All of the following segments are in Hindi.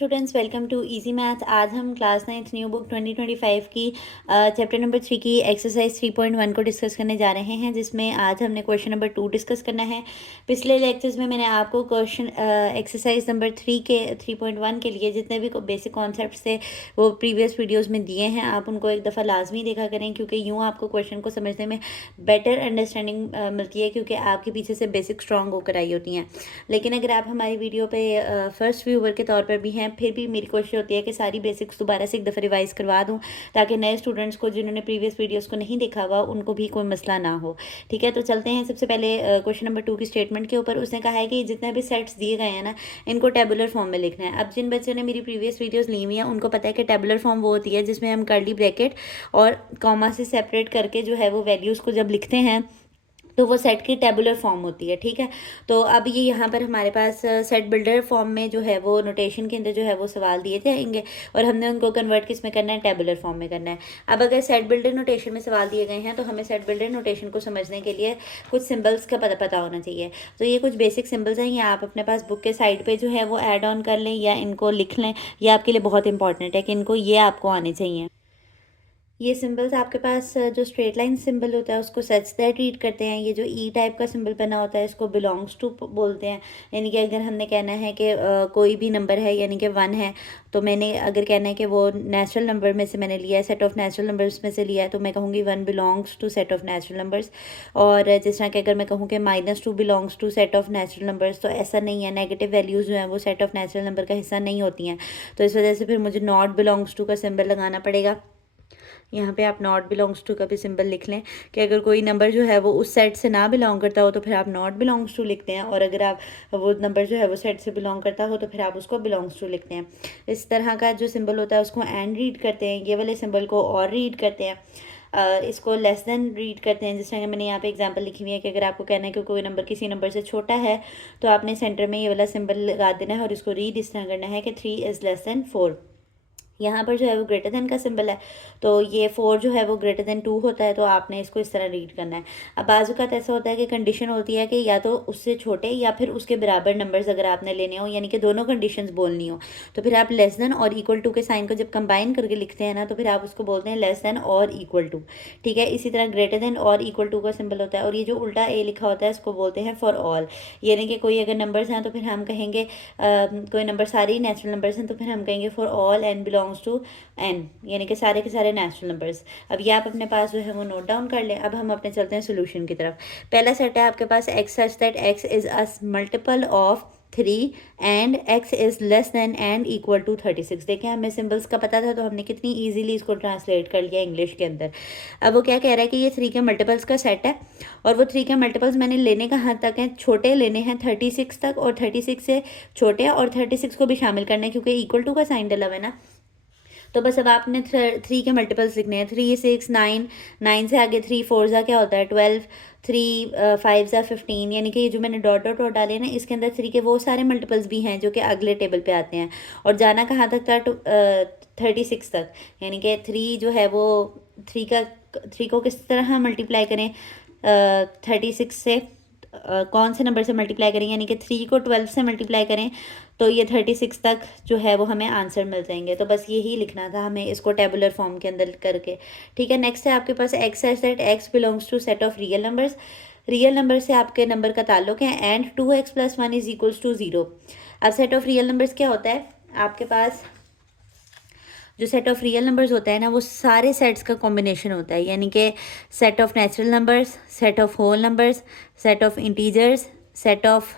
Students, welcome to easy math. आज हम क्लास 9th न्यू बुक 2025 की चैप्टर नंबर 3 की एक्सरसाइज 3.1 को डिस्कस करने जा रहे हैं, जिसमें आज हमने क्वेश्चन नंबर 2 डिस्कस करना है। पिछले लेक्चर्स में मैंने आपको क्वेश्चन एक्सरसाइज नंबर 3.1 के लिए जितने भी बेसिक कॉन्सेप्ट्स थे वो प्रीवियस वीडियोस में दिए हैं। आप उनको एक दफ़ा लाजमी देखा करें, क्योंकि यूँ आपको क्वेश्चन को समझने में बेटर अंडरस्टैंडिंग मिलती है, क्योंकि आपके पीछे से बेसिक स्ट्रॉन्ग होकर आई होती हैं। लेकिन अगर आप हमारी वीडियो पे फर्स्ट व्यूवर के तौर पर भी हैं, फिर भी मेरी कोशिश होती है कि सारी बेसिक्स दोबारा से एक दफ़ा रिवाइज़ करवा दूं, ताकि नए स्टूडेंट्स को जिन्होंने प्रीवियस वीडियोस को नहीं देखा हुआ उनको भी कोई मसला ना हो। ठीक है, तो चलते हैं सबसे पहले क्वेश्चन नंबर 2 की स्टेटमेंट के ऊपर। उसने कहा है कि जितने भी सेट्स दिए गए हैं ना, इनको टेबुलर फॉर्म में लिखना है। अब जिन बच्चों ने मेरी प्रीवियस वीडियोस ली हुई हैं उनको पता है कि टेबुलर फॉर्म वो होती है जिसमें हम कर्ली ब्रैकेट और कॉमा से सेपरेट करके जो है वो वैल्यूज़ को जब लिखते हैं तो वो सेट की टेबुलर फॉर्म होती है। ठीक है, तो अब ये यहाँ पर हमारे पास सेट बिल्डर फॉर्म में जो है वो नोटेशन के अंदर जो है वो सवाल दिए जाएंगे और हमने उनको कन्वर्ट किस में करना है, टेबुलर फॉर्म में करना है। अब अगर सेट बिल्डर नोटेशन में सवाल दिए गए हैं तो हमें सेट बिल्डर नोटेशन को समझने के लिए कुछ सिम्बल्स का पता होना चाहिए। तो ये कुछ बेसिक सिम्बल्स हैं, ये आप अपने पास बुक के साइड पर जो है वो ऐड ऑन कर लें या इनको लिख लें। ये आपके लिए बहुत इंपॉर्टेंट है कि इनको ये आपको आने चाहिए। ये सिंबल्स आपके पास जो स्ट्रेट लाइन सिंबल होता है उसको सच दैट रीड करते हैं। ये जो ई टाइप का सिंबल बना होता है इसको बिलोंग्स टू बोलते हैं। यानी कि अगर हमने कहना है कि कोई भी नंबर है, यानी कि 1 है, तो मैंने अगर कहना है कि वो नेचुरल नंबर में से मैंने लिया है, सेट ऑफ नेचुरल नंबर्स में से लिया है, तो मैं कहूँगी 1 belongs to set of natural numbers. और जिस तरह कि अगर मैं कहूँ कि -2 belongs to set of natural numbers, तो ऐसा नहीं है। नेगेटिव वैल्यूज़ जो हैं वो सेट ऑफ नेचुरल नंबर का हिस्सा नहीं होती हैं, तो इस वजह से फिर मुझे नॉट बिलोंग्स टू का सिंबल लगाना पड़ेगा। यहाँ पे आप नॉट बिलोंग्स टू का भी सिंबल लिख लें कि अगर कोई नंबर जो है वो उस सेट से ना बिलोंग करता हो तो फिर आप नॉट बिलोंग्स टू लिखते हैं, और अगर आप वो नंबर जो है वो सेट से बिलोंग करता हो तो फिर आप उसको बिलोंग्स टू लिखते हैं। इस तरह का जो सिंबल होता है उसको एंड रीड करते हैं, ये वाले सिंबल को और रीड करते हैं, इसको लेस देन रीड करते हैं। जिस तरह मैंने यहाँ पे एग्जांपल लिखी हुई है कि अगर आपको कहना है कि कोई नंबर किसी नंबर से छोटा है तो आपने सेंटर में ये वाला सिंबल लगा देना है और इसको रीड इस तरह करना है कि 3 इज़ लेस देन 4। यहाँ पर जो है वो ग्रेटर देन का सिंबल है, तो ये 4 जो है वो ग्रेटर देन 2 होता है, तो आपने इसको इस तरह रीड करना है। अब बाजू का ऐसा होता है कि कंडीशन होती है कि या तो उससे छोटे या फिर उसके बराबर नंबर्स अगर आपने लेने हो, यानी कि दोनों कंडीशंस बोलनी हो, तो फिर आप लेस देन और इक्वल टू के साइन को जब कंबाइन करके लिखते हैं ना, तो फिर आप उसको बोलते हैं लेस देन और इक्वल टू। ठीक है, इसी तरह ग्रेटर देन और इक्वल टू का सिंबल होता है, और ये जो उल्टा ए लिखा होता है इसको बोलते हैं फॉर ऑल। यानी कि कोई अगर नंबर्स हैं तो फिर हम कहेंगे कोई नंबर सारे ही नेचुरल नंबर्स हैं तो फिर हम कहेंगे for all n belongs to n, यानी कि सारे के सारे नेचुरल नंबर्स। अब ये आप अपने पास जो है वो नोट डाउन कर लें। अब हम अपने चलते हैं सोल्यूशन की तरफ। पहला सेट है आपके पास x such that x is a multiple of 3 and x is less than and equal to 36। देखें, हमें सिंबल्स का पता था तो हमने कितनी इजीली इसको ट्रांसलेट कर लिया इंग्लिश के अंदर। अब वो क्या कह रहा है कि ये 3 के मल्टीपल्स का सेट है, और वो 3 के मल्टीपल्स मैंने लेने कहाँ तक हैं, छोटे लेने हैं 36 तक, और 36 से छोटे और 36 को भी शामिल करना है क्योंकि इक्वल टू का साइन डला हुआ है ना। तो बस अब आपने 3 के मल्टीपल्स लिखने हैं, 3 6 9, 9 से आगे 3 4 ज़ा क्या होता है 12, 3 5 ज़ा 15। यानी कि ये जो मैंने डॉट डॉट डॉट डाले ना, इसके अंदर 3 के वो सारे मल्टीपल्स भी हैं जो कि अगले टेबल पे आते हैं। और जाना कहाँ तक था, 36 तक। यानी कि 3 जो है वो 3 को किस तरह मल्टीप्लाई करें 36 से, कौन से नंबर से मल्टीप्लाई करें, यानी कि 3 को 12 से मल्टीप्लाई करें तो ये 36 तक जो है वो हमें आंसर मिल जाएंगे। तो बस यही लिखना था हमें इसको टेबुलर फॉर्म के अंदर करके। ठीक है, नेक्स्ट है आपके पास x such that x belongs to set of real numbers. Real number से आपके नंबर का ताल्लुक है, and 2x + 1 is equals to 0। अब सेट ऑफ रियल नंबर्स क्या होता है, आपके पास जो सेट ऑफ रियल नंबर्स होता है ना वो सारे सेट्स का कॉम्बिनेशन होता है। यानी कि set of natural numbers, set of whole numbers, set of integers, set of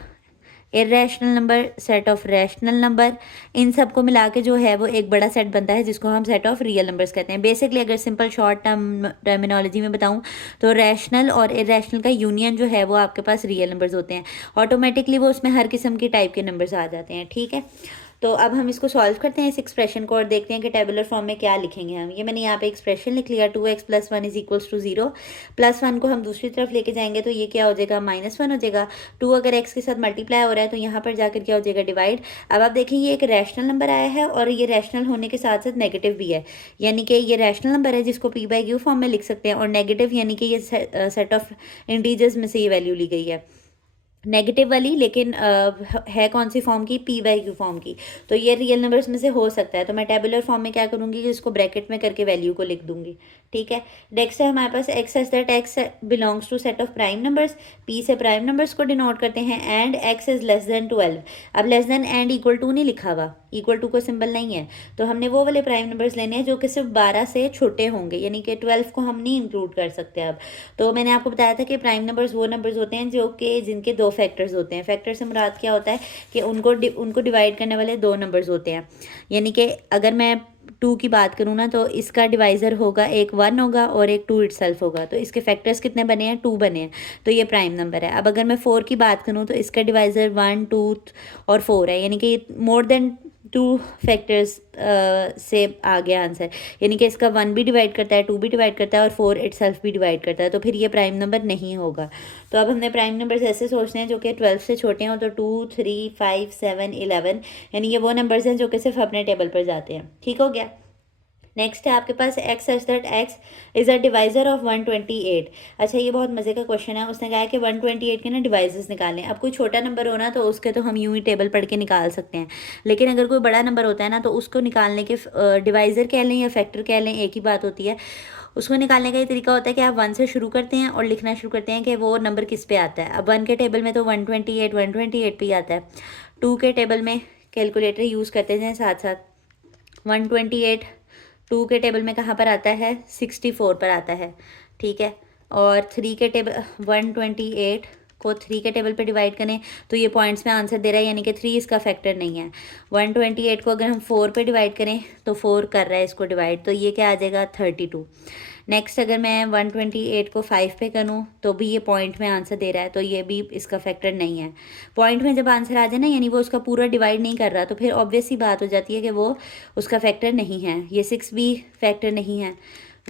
irrational number, set of rational number, इन सब को मिला के जो है वो एक बड़ा सेट बनता है जिसको हम सेट ऑफ रियल नंबर्स कहते हैं। बेसिकली अगर सिंपल शॉर्ट टर्मिनोलॉजी में बताऊं तो रैशनल और इरेशनल का यूनियन जो है वो आपके पास रियल नंबर्स होते हैं। ऑटोमेटिकली वो उसमें हर किस्म की टाइप के नंबर्स आ जाते हैं। ठीक है, तो अब हम इसको सॉल्व करते हैं इस एक्सप्रेशन को और देखते हैं कि टेबुलर फॉर्म में क्या लिखेंगे हम। ये मैंने यहाँ पे एक्सप्रेशन लिख लिया, 2x + 1 इज इक्वल्स टू 0। +1 को हम दूसरी तरफ लेके जाएंगे तो ये क्या हो जाएगा, -1 हो जाएगा। 2 अगर x के साथ मल्टीप्लाई हो रहा है तो यहाँ पर जाकर क्या हो जाएगा, डिवाइड। अब आप देखें ये एक रैशनल नंबर आया है और ये रैशनल होने के साथ साथ नेगेटिव भी है, यानी कि ये रैशनल नंबर है जिसको p/q फॉर्म में लिख सकते हैं, और नेगेटिव यानी कि ये सेट ऑफ इंटीजर्स में से ये वैल्यू ली गई है। नेगेटिव वाली, लेकिन है कौन सी फॉर्म की, पी वाई क्यू फॉर्म की। तो ये रियल नंबर्स में से हो सकता है, तो मैं टेबुलर फॉर्म में क्या करूँगी कि इसको ब्रैकेट में करके वैल्यू को लिख दूंगी। ठीक है। नेक्स्ट है हमारे पास x such that x belongs to set of prime numbers. P से प्राइम नंबर्स को डिनोट करते हैं, and x is less than 12। अब less than and equal to नहीं लिखा हुआ, इक्वल टू का सिंबल नहीं है, तो हमने वो वाले प्राइम नंबर्स लेने हैं जो कि सिर्फ 12 से छोटे होंगे, यानी कि 12 को हम नहीं इंक्लूड कर सकते अब। तो मैंने आपको बताया था कि प्राइम नंबर्स वो नंबर्स होते हैं जो कि जिनके दो फैक्टर्स होते हैं। फैक्टर से मुराद क्या होता है कि उनको डिवाइड करने वाले दो नंबर्स होते हैं। यानी कि अगर मैं 2 की बात करूँ ना, तो इसका डिवाइज़र होगा, एक 1 होगा और एक 2 इटसेल्फ होगा। तो इसके फैक्टर्स कितने बने हैं, 2 बने हैं, तो ये प्राइम नंबर है। अब अगर मैं 4 की बात करूँ तो इसका डिवाइज़र 1, 2 और 4 है, यानी कि मोर देन 2 फैक्टर्स से आ गया आंसर। यानी कि इसका 1 भी डिवाइड करता है, 2 भी डिवाइड करता है और 4 इटसेल्फ भी डिवाइड करता है, तो फिर ये प्राइम नंबर नहीं होगा। तो अब हमने प्राइम नंबर्स ऐसे सोचने हैं जो कि 12 से छोटे हों, तो 2, 3, 5, 7, 11, यानी ये वो नंबर्स हैं जो कि सिर्फ अपने टेबल पर जाते हैं। ठीक हो गया। नेक्स्ट है आपके पास x such that x is a divisor of 128। अच्छा, ये बहुत मज़े का क्वेश्चन है। उसने कहा है कि 128 के ना डिवाइजर्स निकालें। अब कोई छोटा नंबर हो ना तो उसके तो हम यूं ही टेबल पढ़ के निकाल सकते हैं, लेकिन अगर कोई बड़ा नंबर होता है ना तो उसको निकालने के डिवाइज़र कह लें या फैक्टर कह लें, एक ही बात होती है। उसको निकालने का ये तरीका होता है कि आप 1 से शुरू करते हैं और लिखना शुरू करते हैं कि वो नंबर किस पे आता है। अब 1 के टेबल में तो 128 पे ही आता है। 2 के टेबल में कैलकुलेटर यूज़ करते हैं साथ साथ। 128 2 के टेबल में कहाँ पर आता है, 64 पर आता है। ठीक है। और 3 के टेबल 128 को 3 के टेबल पे डिवाइड करें तो ये पॉइंट्स में आंसर दे रहा है, यानी कि 3 इसका फैक्टर नहीं है। 128 को अगर हम 4 पे डिवाइड करें तो 4 कर रहा है इसको डिवाइड, तो ये क्या आ जाएगा, 32। नेक्स्ट अगर मैं 128 को 5 पे करूँ तो भी ये पॉइंट में आंसर दे रहा है, तो ये भी इसका फैक्टर नहीं है। पॉइंट में जब आंसर आ जाए ना, यानी वो उसका पूरा डिवाइड नहीं कर रहा, तो फिर ऑब्वियस सी बात हो जाती है कि वो उसका फैक्टर नहीं है। ये 6 भी फैक्टर नहीं है।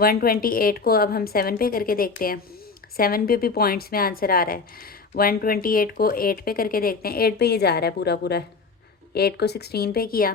128 को अब हम 7 पे करके देखते हैं। 7 पे भी पॉइंट्स में आंसर आ रहा है। 128 को 8 पे करके देखते हैं। 8 पे ये जा रहा है पूरा पूरा। 8 को 16 पे किया।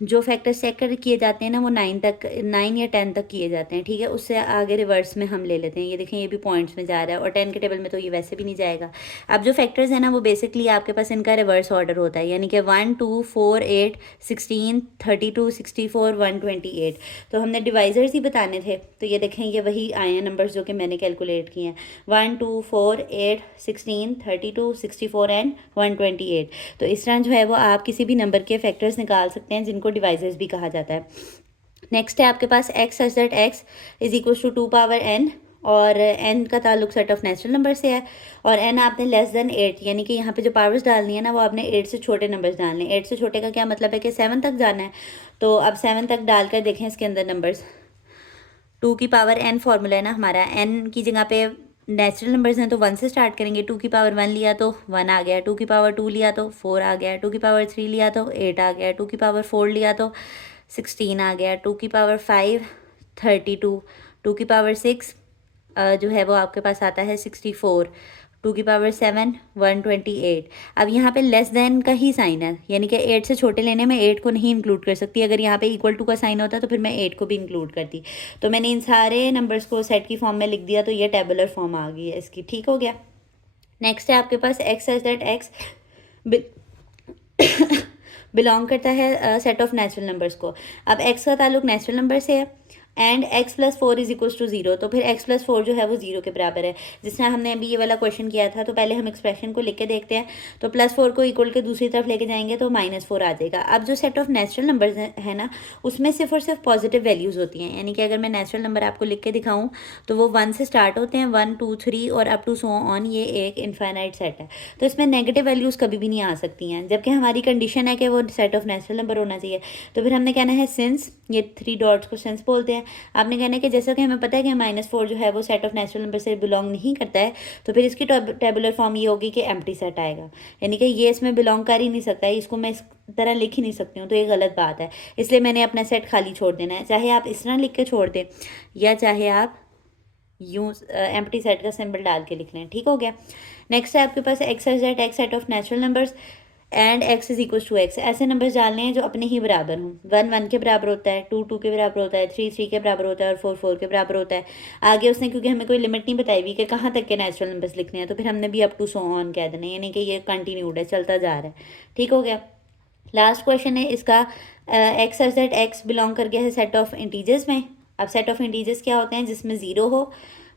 जो फैक्टर चेक कर किए जाते हैं ना, वो 9 या 10 तक किए जाते हैं। ठीक है। उससे आगे रिवर्स में हम ले लेते हैं। ये देखें, ये भी पॉइंट्स में जा रहा है और 10 के टेबल में तो ये वैसे भी नहीं जाएगा। अब जो फैक्टर्स हैं ना, वो बेसिकली आपके पास इनका रिवर्स ऑर्डर होता है, यानी कि 1, 2, 4, 8, 16, 32, 64, 128। तो हमने डिवाइजर्स ही बताने थे, तो ये देखें, ये वही आए हैं नंबर्स जो कि मैंने कैलकुलेट किए हैं, 1, 2, 4, 8, 16, 32, 64 एंड 128। तो इस तरह जो है वो आप किसी भी नंबर के फैक्टर्स निकाल सकते हैं जिनको डिवाइजर्स भी कहा जाता है। नेक्स्ट है आपके पास x such that x is equal to 2 power n, और n का ताल्लुक सेट ऑफ नेचुरल नंबर से है, और n आपने लेस देन 8, यानी कि यहाँ पे जो पावर्स डालनी है ना, वो आपने 8 से छोटे नंबर्स डालने हैं। 8 से छोटे का क्या मतलब है कि 7 तक जाना है। तो अब 7 तक डालकर देखें इसके अंदर नंबर्स। 2 की पावर n फॉर्मूला है ना हमारा, n की जगह पे नेचुरल नंबर्स हैं तो 1 से स्टार्ट करेंगे। 2 की पावर 1 लिया तो 1 आ गया, 2 की पावर 2 लिया तो 4 आ गया, 2 की पावर 3 लिया तो 8 आ गया, 2 की पावर 4 लिया तो 16 आ गया, 2 की पावर 5 32, 2 की पावर 6 जो है वो आपके पास आता है 64, 2 की पावर 7 128। अब यहाँ पे लेस देन का ही साइन है, यानी कि 8 से छोटे लेने में 8 को नहीं इंक्लूड कर सकती। अगर यहाँ पे इक्वल टू का साइन होता तो फिर मैं 8 को भी इंक्लूड करती। तो मैंने इन सारे नंबर्स को सेट की फॉर्म में लिख दिया, तो ये टेबुलर फॉर्म आ गई है इसकी। ठीक हो गया। नेक्स्ट है आपके पास x such that x belong करता है सेट ऑफ नेचुरल नंबर्स को। अब एक्स का ताल्लुक नेचुरल नंबर से है, and x plus 4 is equal to 0, तो फिर x प्लस 4 जो है वो 0 के बराबर है। जिस तरह हमने अभी ये वाला क्वेश्चन किया था, तो पहले हम एक्सप्रेशन को लिख के देखते हैं। तो +4 को इक्वल के दूसरी तरफ लेके जाएंगे तो -4 आ जाएगा। अब जो सेट ऑफ नेचुरल नंबर्स है ना, उसमें सिर्फ और सिर्फ पॉजिटिव वैल्यूज़ होती हैं, यानी कि अगर मैं नेचुरल नंबर आपको लिख के दिखाऊँ तो वो 1 से स्टार्ट होते हैं, 1, 2, 3 और अप टू सो ऑन। ये एक इनफाइनाइट सेट है, तो इसमें नेगेटिव वैल्यूज़ कभी भी नहीं आ सकती हैं, जबकि हमारी कंडीशन है कि वो सेट ऑफ नेचुरल नंबर होना चाहिए। तो फिर हमने कहना है सिंस, ये 3 डॉट्स को सिंस बोलते हैं। आपने कहना है कि जैसा कि हमें पता है कि -4 जो है वो सेट ऑफ नेचुरल नंबर से बिलोंग नहीं करता है, तो फिर इसकी टेबुलर फॉर्म ये होगी कि एम्प्टी सेट आएगा, यानी कि ये इसमें बिलोंग कर ही नहीं सकता है, इसको मैं इस तरह लिख ही नहीं सकती हूँ, तो ये गलत बात है। इसलिए मैंने अपना सेट खाली छोड़ देना है, चाहे आप इस तरह लिख के छोड़ दें या चाहे आप यूँ एम्प्टी सेट का सिंबल डाल के लिख लें। ठीक हो गया। नेक्स्ट है आपके पास x such that x set of natural numbers and x is equal to x। ऐसे नंबर्स डालने हैं जो अपने ही बराबर हों। 1 1 के बराबर होता है, 2 2 के बराबर होता है, 3 3 के बराबर होता है और 4 4 के बराबर होता है। आगे उसने क्योंकि हमें कोई लिमिट नहीं बताई हुई कि कहाँ तक के नेचुरल नंबर्स लिखने हैं, तो फिर हमने भी अप टू सो ऑन कह देना, यानी कि ये कंटिन्यूड है, चलता जा रहा है। ठीक हो गया। लास्ट क्वेश्चन है इसका, x such that x belong कर गया है सेट ऑफ इंटीजर्स में। अब सेट ऑफ इंटीजर्स क्या होते हैं? जिसमें ज़ीरो हो,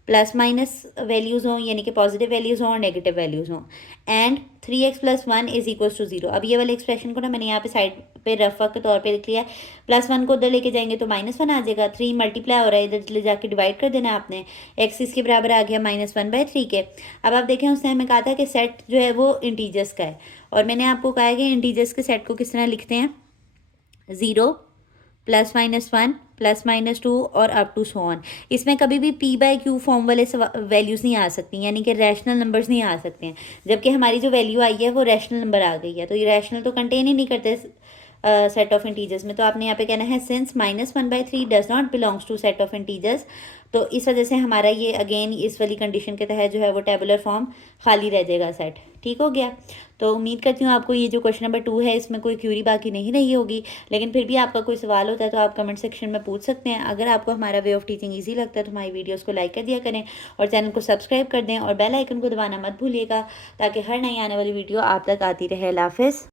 प्लस माइनस वैल्यूज़ हों, यानी कि पॉजिटिव वैल्यूज़ हों और नेगेटिव वैल्यूज़ हों, and 3x + 1 is equals to 0। अब ये वाले एक्सप्रेशन को ना मैंने यहाँ पे साइड पे रफा के तौर पे लिख लिया है। +1 को उधर लेके जाएंगे तो -1 आ जाएगा। 3 मल्टीप्लाई हो रहा है, इधर ले जाके डिवाइड कर देना आपने। x इसके बराबर आ गया -1/3 के। अब आप देखें उसने हमें कहा था कि सेट जो है वो इंटीजर्स का है, और मैंने आपको कहा है कि इंटीजर्स के सेट को किस तरह लिखते हैं? 0 +-1 +-2 और अप टू सो ऑन। इसमें कभी भी p/q फॉर्म वाले वैल्यूज़ नहीं आ सकती, यानी कि रैशनल नंबर्स नहीं आ सकते हैं, जबकि हमारी जो वैल्यू आई है वो रैशनल नंबर आ गई है। तो ये रैशनल तो कंटेन ही नहीं करते सेट ऑफ इंटीजर्स में। तो आपने यहाँ पे कहना है since -1/3 does not belongs to set of integers. तो इस वजह से हमारा ये अगेन इस वाली कंडीशन के तहत जो है वो टेबुलर फॉर्म खाली रह जाएगा सेट। ठीक हो गया। तो उम्मीद करती हूँ आपको ये जो क्वेश्चन नंबर 2 है इसमें कोई क्यूरी बाकी नहीं रही होगी, लेकिन फिर भी आपका कोई सवाल होता है तो आप कमेंट सेक्शन में पूछ सकते हैं। अगर आपको हमारा वे ऑफ टीचिंग ईजी लगता है तो हमारी वीडियोस को लाइक कर दिया करें और चैनल को सब्सक्राइब कर दें और बेल आइकन को दबाना मत भूलिएगा, ताकि हर नई आने वाली वीडियो आप तक आती रहे। अल्लाह हाफिज़।